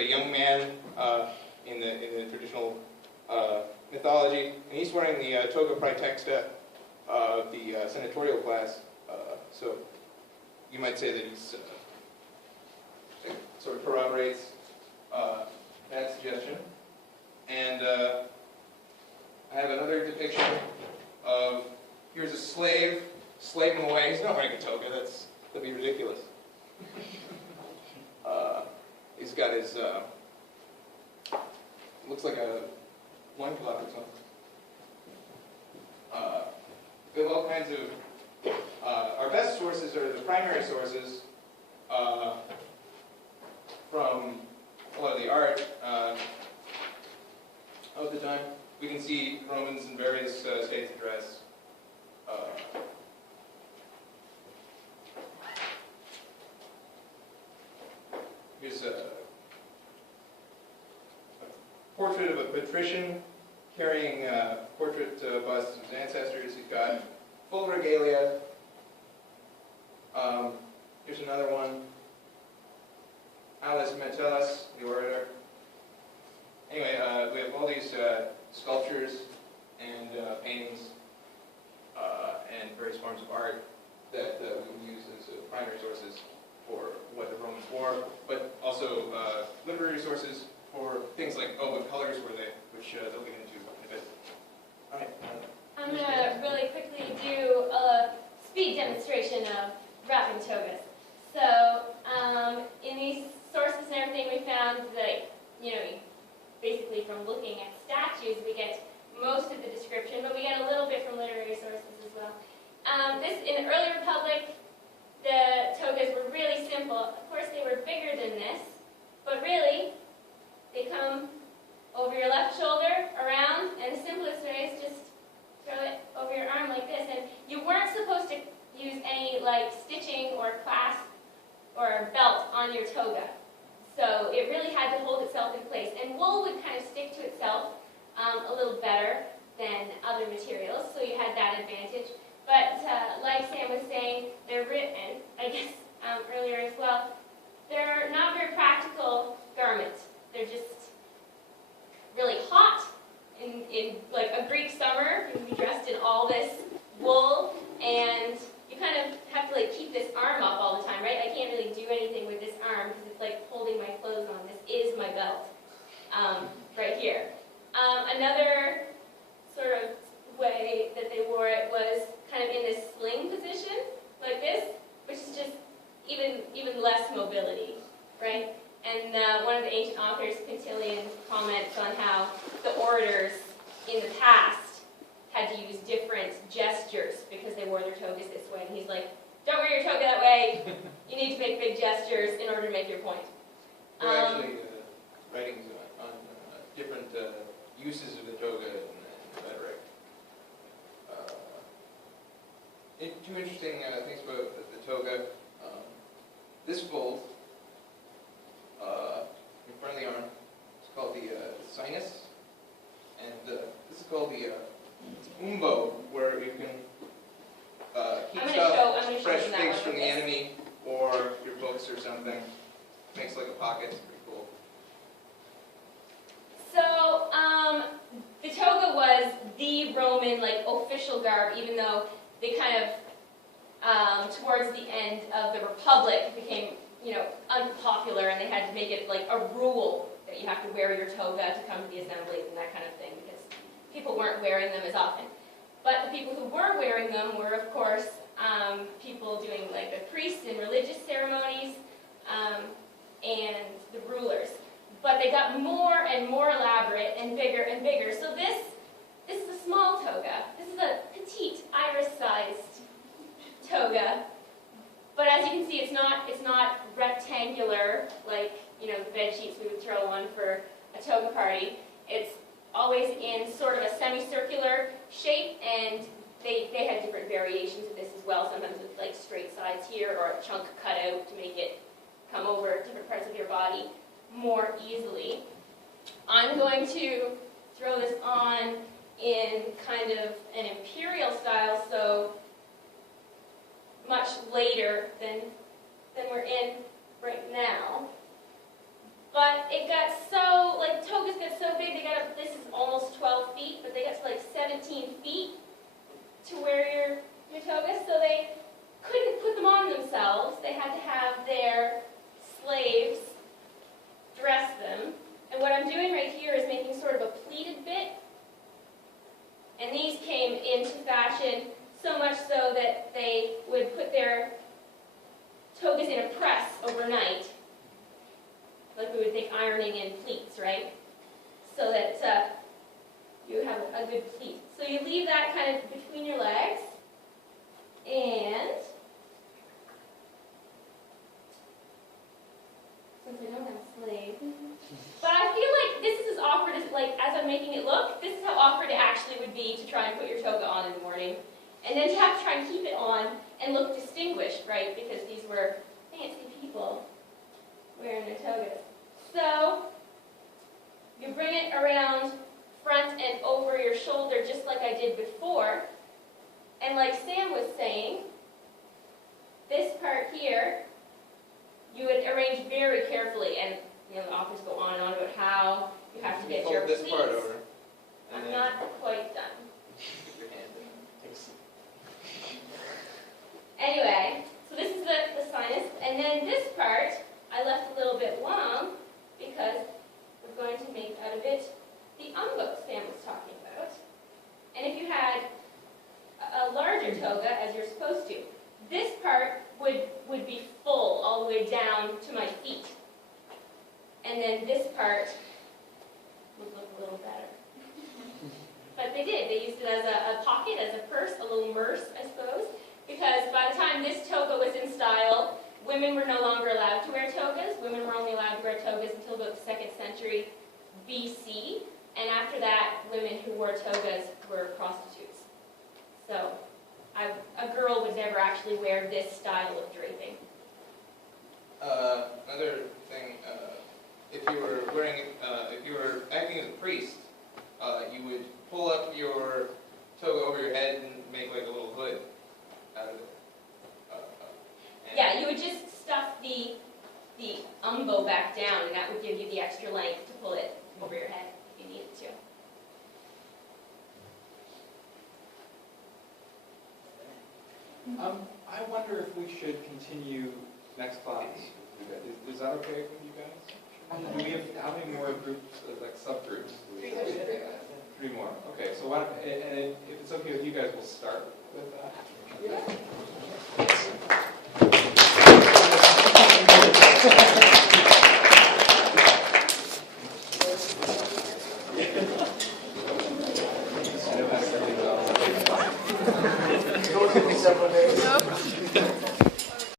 a young man in the traditional mythology, and he's wearing the toga praetexta of the senatorial class. So you might say that he's sort of corroborates that suggestion. And I have another depiction of, here's a slave, slave him away. He's not wearing a toga, that'd be ridiculous. He's got his, looks like a loincloth or something. We have all kinds of, our best sources are the primary sources from a lot of the art of the time. We can see Romans in various states of dress. Here's a portrait of a patrician carrying portrait busts of his ancestors. He's got full regalia. Here's another one. Aulus Metellus, the orator. Anyway, we have all these sculptures and paintings and various forms of art that we can use as primary sources for what the Romans wore, but also literary sources for things like, what colors were they, which they'll get into in a bit. All right. I'm going to really quickly do a speed demonstration of wrapping togas. So, in these sources and everything, we found that, basically from looking at statues, we get most of the description, but we get a little bit from literary sources as well. In the early Republic, the togas were really simple. Of course, they were bigger than this, but really, they come over your left shoulder, around, and the simplest way is just throw it over your arm like this. And you weren't supposed to use any stitching or clasp or belt on your toga. So it really had to hold itself in place. And wool would kind of stick to itself a little better than other materials, so you had that advantage. But like Sam was saying, they're written, I guess earlier as well, they're not very practical garments. They're just really hot. In like a Greek summer, you can be dressed in all this wool, and you kind of have to keep this arm up all the time, right? I can't really do anything with this arm because it's like holding my clothes on. This is my belt right here. Another sort of way that they wore it was kind of in this sling position, like this, which is just even less mobility, right? And one of the ancient authors, Quintilian, comments on how the orators in the past had to use different gestures because they wore their togas this way. And he's like, don't wear your toga that way. You need to make big gestures in order to make your point. There are actually writings on different uses of the toga and rhetoric. Two interesting things about the toga. This fold in front of the arm is called the sinus, and this is called the umbo, where you can keep fresh figs from the enemy or your books or something. Makes like a pocket. It's pretty cool. So the toga was the Roman official garb, even though they kind of towards the end of the Republic became unpopular, and they had to make it a rule that you have to wear your toga to come to the assemblies and that kind of thing, because people weren't wearing them as often. But the people who were wearing them were, of course, people doing the priests in religious ceremonies and the rulers. But they got more and more elaborate and bigger and bigger. So this is a small toga. This is a petite, iris-sized toga. But as you can see, it's not rectangular like the bed sheets we would throw on for a toga party. It's always in sort of a semicircular shape, and they had different variations of this as well. Sometimes with straight sides here, or a chunk cut out to make it come over different parts of your body more easily. I'm going to throw this on in kind of an imperial style, so much later than we're in right now. But it got so, like, togas got so big, they got up, this is almost 12 feet, but they got to like 17 feet to wear your togas, so they couldn't put them on themselves. They had to have their slaves dress them. And what I'm doing right here is making sort of a pleated bit. And these came into fashion so much so that they would put their togas in a press overnight, like we would think ironing in pleats, right? So that you have a good pleat. So you leave that kind of between your legs, and since I don't have a slave, but I feel like this is as awkward as, like, as I'm making it look, this is how awkward it actually would be to try and put your toga on in the morning, and then to have to try and keep it on and look distinguished, right? Because these were fancy people wearing their togas. So you bring it around front and over your shoulder just like I did before. And like Sam was saying, this part here, you would arrange very carefully, and the authors go on and on about how you have to get your Fold this pleats. part over. And I'm then not quite done. Put your hand in. Anyway, so this is the sinus, and then this part I left a little bit long because we're going to make out of it the umbo Sam was talking about. And if you had a larger toga, as you're supposed to, this part would be full all the way down to my feet. And then this part would look a little better. But they did. They used it as a pocket, as a purse, a little merce, I suppose. Because by the time this toga was in style, women were no longer allowed to wear togas. Women were only allowed to wear togas until about the 2nd century BC. And after that, women who wore togas were prostitutes. So a girl would never actually wear this style of draping. Another thing, if you were acting as a priest, you would pull up your toga over your head and make like a little hood out of it. Yeah, you would just stuff the umbo back down, and that would give you the extra length to pull it over your head if you needed to. I wonder if we should continue next class. Is that okay with you guys? Do we have, how many more groups, like subgroups? do we have? 3 more. Okay, so why don't, and if it's okay with you guys, we'll start with that. Don't give me several days.